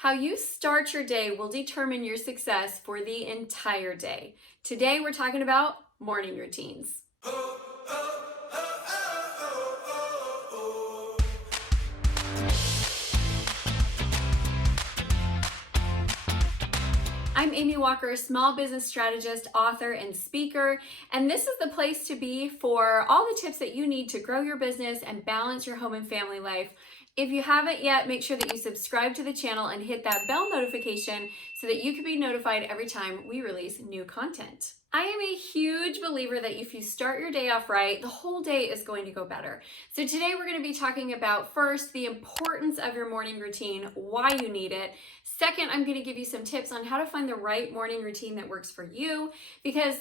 How you start your day will determine your success for the entire day. Today, we're talking about morning routines. I'm Amy Walker, small business strategist, author, and speaker, and this is the place to be for all the tips that you need to grow your business and balance your home and family life. If you haven't yet, make sure that you subscribe to the channel and hit that bell notification so that you can be notified every time we release new content. I am a huge believer that if you start your day off right, the whole day is going to go better. So today we're going to be talking about first, the importance of your morning routine, why you need it. Second, I'm going to give you some tips on how to find the right morning routine that works for you, because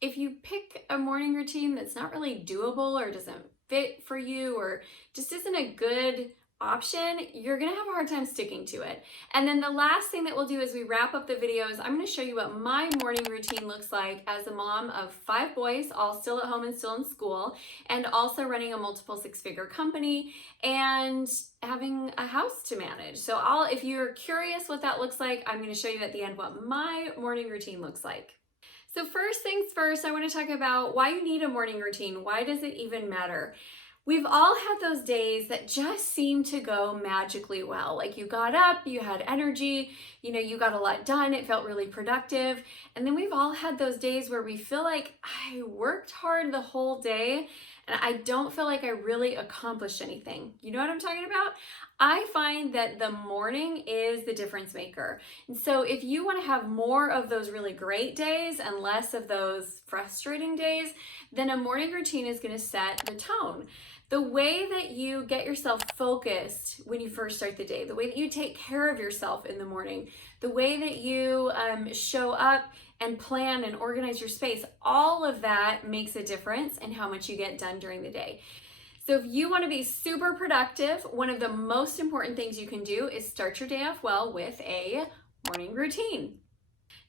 if you pick a morning routine that's not really doable or doesn't fit for you or just isn't a good option, you're gonna have a hard time sticking to it. And then the last thing that we'll do as we wrap up the video is I'm gonna show you what my morning routine looks like as a mom of 5 boys, all still at home and still in school, and also running a multiple 6-figure company and having a house to manage. So if you're curious what that looks like, I'm gonna show you at the end what my morning routine looks like. So first things first, I want to talk about why you need a morning routine. Why does it even matter? We've all had those days that just seem to go magically well. Like you got up, you had energy, you got a lot done, it felt really productive. And then we've all had those days where we feel like I worked hard the whole day and I don't feel like I really accomplished anything. You know what I'm talking about? I find that the morning is the difference maker. And so if you want to have more of those really great days and less of those frustrating days, then a morning routine is going to set the tone. The way that you get yourself focused when you first start the day, the way that you take care of yourself in the morning, the way that you show up and plan and organize your space, all of that makes a difference in how much you get done during the day. So if you want to be super productive, one of the most important things you can do is start your day off well with a morning routine.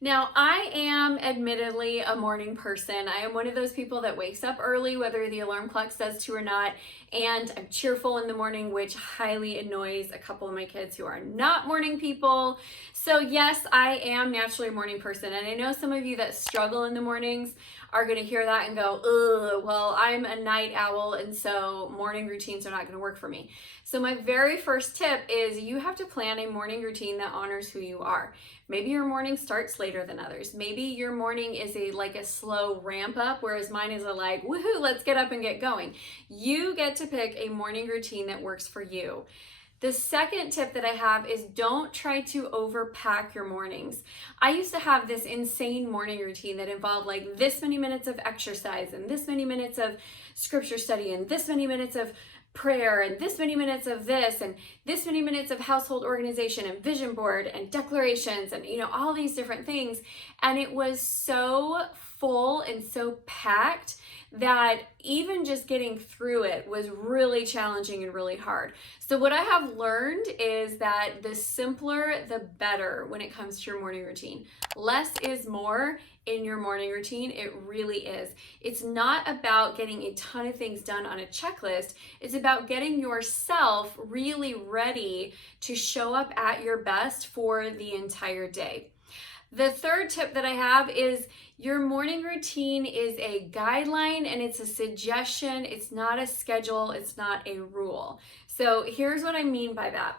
Now, I am admittedly a morning person. I am one of those people that wakes up early, whether the alarm clock says to or not, and I'm cheerful in the morning, which highly annoys a couple of my kids who are not morning people. So yes, I am naturally a morning person, and I know some of you that struggle in the mornings are going to hear that and go, ugh, well, I'm a night owl, and so morning routines are not going to work for me. So my very first tip is you have to plan a morning routine that honors who you are. Maybe your morning starts later than others. Maybe your morning is a slow ramp up, whereas mine is a like, woohoo, let's get up and get going. You get to pick a morning routine that works for you. The second tip that I have is don't try to overpack your mornings. I used to have this insane morning routine that involved like this many minutes of exercise and this many minutes of scripture study and this many minutes of prayer and this many minutes of this and this many minutes of household organization and vision board and declarations and all these different things. And it was so full and so packed that even just getting through it was really challenging and really hard. So what I have learned is that the simpler, the better when it comes to your morning routine. Less is more in your morning routine. It really is. It's not about getting a ton of things done on a checklist. It's about getting yourself really ready to show up at your best for the entire day. The third tip that I have is your morning routine is a guideline and it's a suggestion. It's not a schedule. It's not a rule. So here's what I mean by that.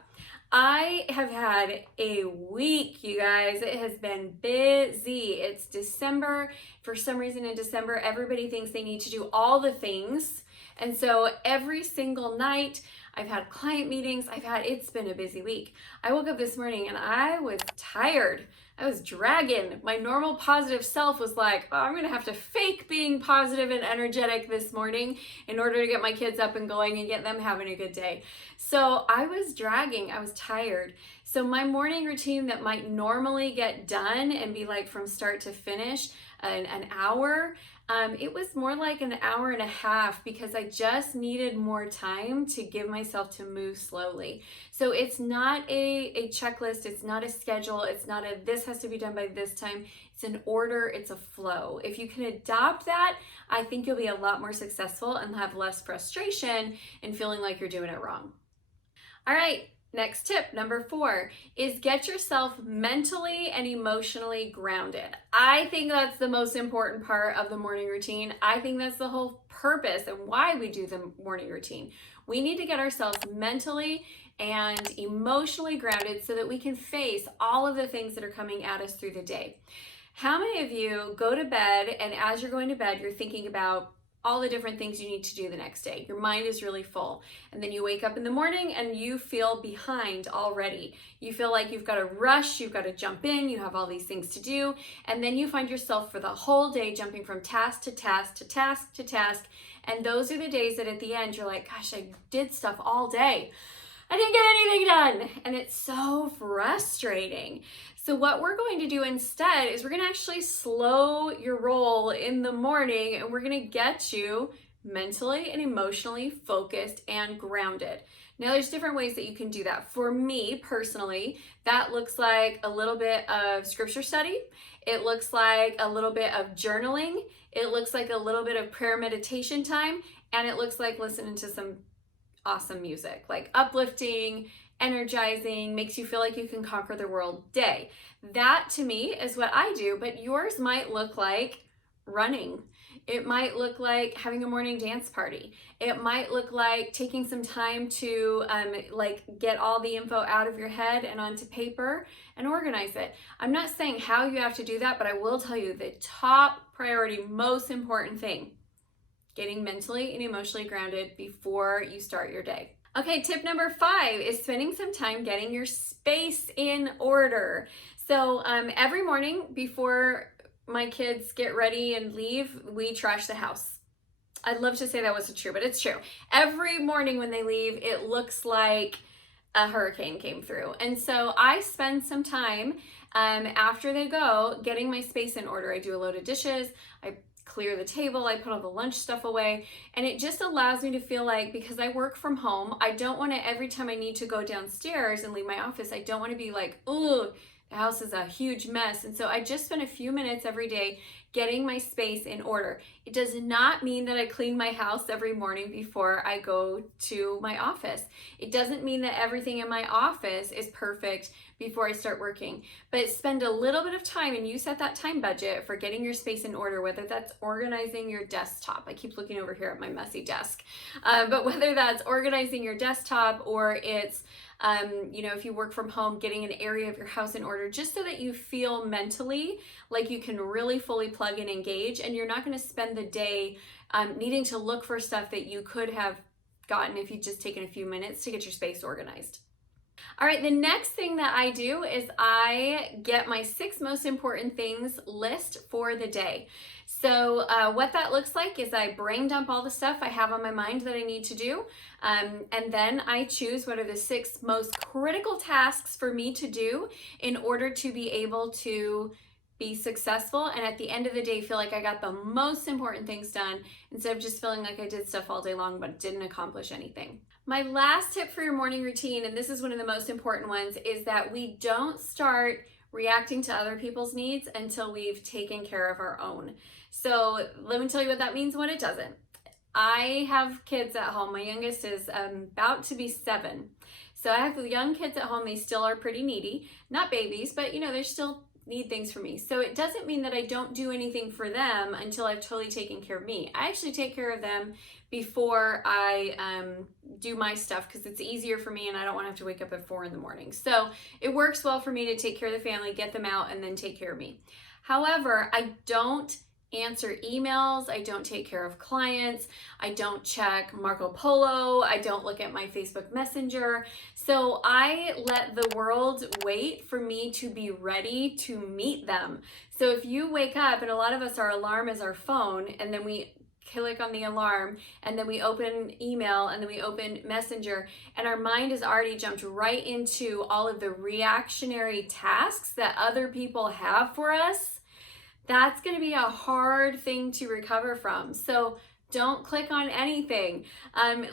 I have had a week, you guys. It has been busy. It's December. For some reason in December, everybody thinks they need to do all the things. And so every single night, I've had client meetings. It's been a busy week. I woke up this morning and I was tired. I was dragging. My normal positive self was like, oh, I'm going to have to fake being positive and energetic this morning in order to get my kids up and going and get them having a good day. So I was dragging. I was tired. So my morning routine that might normally get done and be like from start to finish, an hour, it was more like an hour and a half because I just needed more time to give myself to move slowly. So it's not a checklist, it's not a schedule, it's not this has to be done by this time. It's an order, it's a flow. If you can adopt that, I think you'll be a lot more successful and have less frustration and feeling like you're doing it wrong. All right, Next tip, number 4, is get yourself mentally and emotionally grounded. I think that's the most important part of the morning routine. I think that's the whole purpose and why we do the morning routine. We need to get ourselves mentally and emotionally grounded so that we can face all of the things that are coming at us through the day. How many of you go to bed and as you're going to bed, you're thinking about all the different things you need to do the next day? Your mind is really full. And then you wake up in the morning and you feel behind already. You feel like you've got to rush, you've got to jump in, you have all these things to do. And then you find yourself for the whole day jumping from task to task to task to task. And those are the days that at the end you're like, gosh, I did stuff all day. I didn't get anything done. And it's so frustrating. So what we're going to do instead is we're going to actually slow your roll in the morning, and we're going to get you mentally and emotionally focused and grounded. Now there's different ways that you can do that. For me personally, that looks like a little bit of scripture study. It looks like a little bit of journaling. It looks like a little bit of prayer meditation time. And it looks like listening to some awesome music, like uplifting, energizing, makes you feel like you can conquer the world day. That to me is what I do, but yours might look like running. It might look like having a morning dance party. It might look like taking some time to get all the info out of your head and onto paper and organize it. I'm not saying how you have to do that, but I will tell you the top priority, most important thing, getting mentally and emotionally grounded before you start your day. Okay, tip number 5 is spending some time getting your space in order. So every morning before my kids get ready and leave, we trash the house. I'd love to say that wasn't true, but it's true. Every morning when they leave, it looks like a hurricane came through. And so I spend some time after they go getting my space in order. I do a load of dishes, I clear the table, I put all the lunch stuff away, and it just allows me to feel like, because I work from home, I don't want to, every time I need to go downstairs and leave my office, I don't want to be like, ooh, the house is a huge mess. And so I just spend a few minutes every day getting my space in order. It does not mean that I clean my house every morning before I go to my office. It doesn't mean that everything in my office is perfect before I start working, but spend a little bit of time, and you set that time budget for getting your space in order, whether that's organizing your desktop. I keep looking over here at my messy desk, but whether that's organizing your desktop or it's if you work from home, getting an area of your house in order, just so that you feel mentally like you can really fully plug and engage, and you're not going to spend the day needing to look for stuff that you could have gotten if you'd just taken a few minutes to get your space organized. All right, the next thing that I do is I get my 6 most important things list for the day. So what that looks like is I brain dump all the stuff I have on my mind that I need to do, and then I choose what are the 6 most critical tasks for me to do in order to be able to be successful, and at the end of the day feel like I got the most important things done instead of just feeling like I did stuff all day long but didn't accomplish anything. My last tip for your morning routine, and this is one of the most important ones, is that we don't start reacting to other people's needs until we've taken care of our own. So let me tell you what that means and what it doesn't. I have kids at home. My youngest is about to be 7. So I have young kids at home. They still are pretty needy. Not babies, but they still need things from me. So it doesn't mean that I don't do anything for them until I've totally taken care of me. I actually take care of them before I do my stuff, because it's easier for me and I don't want to have to wake up at 4 in the morning. So it works well for me to take care of the family, get them out, and then take care of me. However, I don't answer emails, I don't take care of clients, I don't check Marco Polo, I don't look at my Facebook Messenger. So I let the world wait for me to be ready to meet them. So if you wake up, and a lot of us, our alarm is our phone, and then we click on the alarm, and then we open email, and then we open Messenger, and our mind has already jumped right into all of the reactionary tasks that other people have for us, that's going to be a hard thing to recover from. So don't click on anything.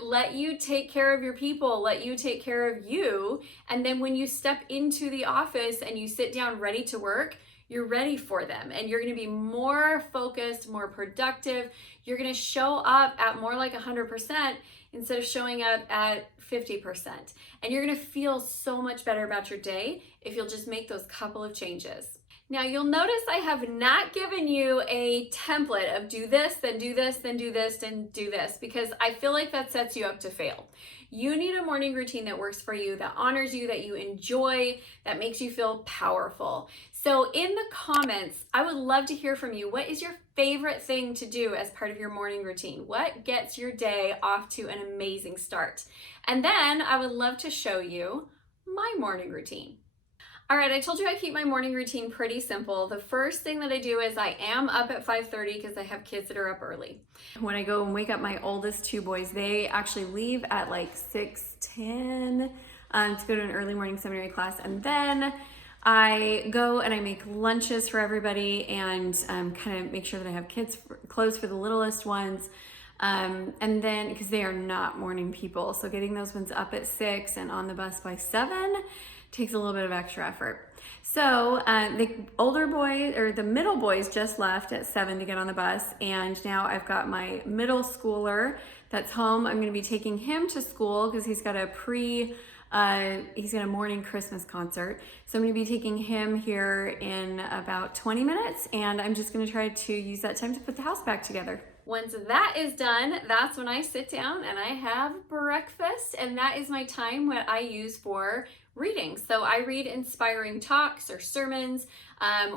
Let you take care of your people, let you take care of you. And then when you step into the office and you sit down ready to work, you're ready for them, and you're going to be more focused, more productive. You're going to show up at more like 100%. instead of showing up at 50%. And you're gonna feel so much better about your day if you'll just make those couple of changes. Now you'll notice I have not given you a template of do this, then do this, then do this, then do this, because I feel like that sets you up to fail. You need a morning routine that works for you, that honors you, that you enjoy, that makes you feel powerful. So in the comments, I would love to hear from you. What is your favorite thing to do as part of your morning routine? What gets your day off to an amazing start? And then I would love to show you my morning routine. All right, I told you I keep my morning routine pretty simple. The first thing that I do is I am up at 5:30 because I have kids that are up early. When I go and wake up my oldest two boys, they actually leave at like 6:10 to go to an early morning seminary class. And then I go and I make lunches for everybody and kind of make sure that I have kids clothes for the littlest ones. And then, because they are not morning people, so getting those ones up at 6 and on the bus by 7 takes a little bit of extra effort. So the older boy, or the middle boys, just left at 7 to get on the bus, and now I've got my middle schooler that's home. I'm gonna be taking him to school because he's got a he's got a morning Christmas concert. So I'm gonna be taking him here in about 20 minutes, and I'm just gonna try to use that time to put the house back together. Once that is done, that's when I sit down and I have breakfast, and that is my time what I use for reading. So I read inspiring talks or sermons,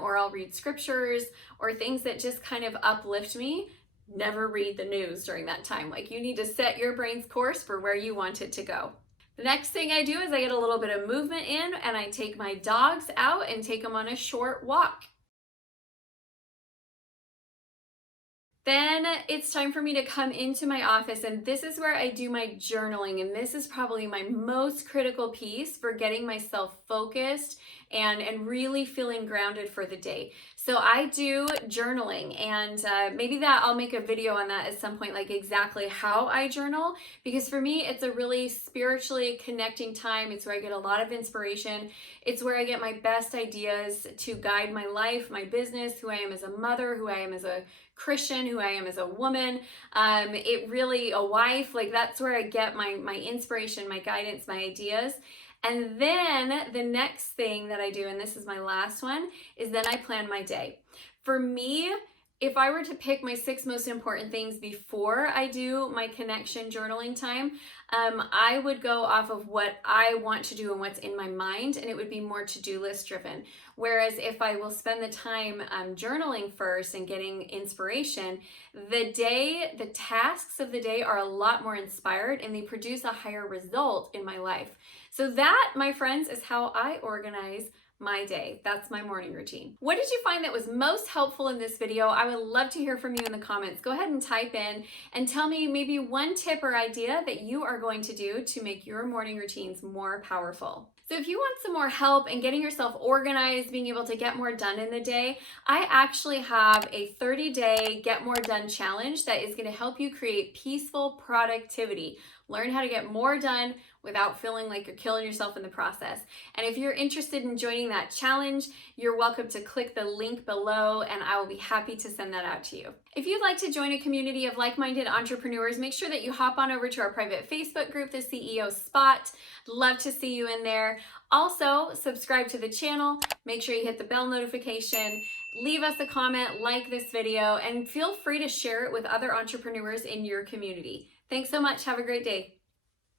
or I'll read scriptures or things that just kind of uplift me. Never read the news during that time. Like, you need to set your brain's course for where you want it to go. The next thing I do is I get a little bit of movement in, and I take my dogs out and take them on a short walk. Then it's time for me to come into my office, and this is where I do my journaling, and this is probably my most critical piece for getting myself focused and really feeling grounded for the day. So I do journaling, and maybe that I'll make a video on that at some point, like exactly how I journal, because for me it's a really spiritually connecting time. It's where I get a lot of inspiration. It's where I get my best ideas to guide my life, my business, who I am as a mother, who I am as a Christian, who I am as a woman, it really, a wife, like that's where I get my inspiration, my guidance, my ideas. And then the next thing that I do, and this is my last one, is then I plan my day. For me, if I were to pick my 6 most important things before I do my connection journaling time, I would go off of what I want to do and what's in my mind, and it would be more to-do list driven. Whereas if I will spend the time journaling first and getting inspiration, the tasks of the day are a lot more inspired, and they produce a higher result in my life. So that, my friends, is how I organize my day. That's my morning routine. What did you find that was most helpful in this video? I would love to hear from you in the comments. Go ahead and type in and tell me maybe one tip or idea that you are going to do to make your morning routines more powerful. So if you want some more help in getting yourself organized, being able to get more done in the day, I actually have a 30-day Get More Done challenge that is going to help you create peaceful productivity. Learn how to get more done without feeling like you're killing yourself in the process. And if you're interested in joining that challenge, you're welcome to click the link below, and I will be happy to send that out to you. If you'd like to join a community of like-minded entrepreneurs, make sure that you hop on over to our private Facebook group, The CEO Spot. Love to see you in there. Also, subscribe to the channel, make sure you hit the bell notification, leave us a comment, like this video, and feel free to share it with other entrepreneurs in your community. Thanks so much. Have a great day.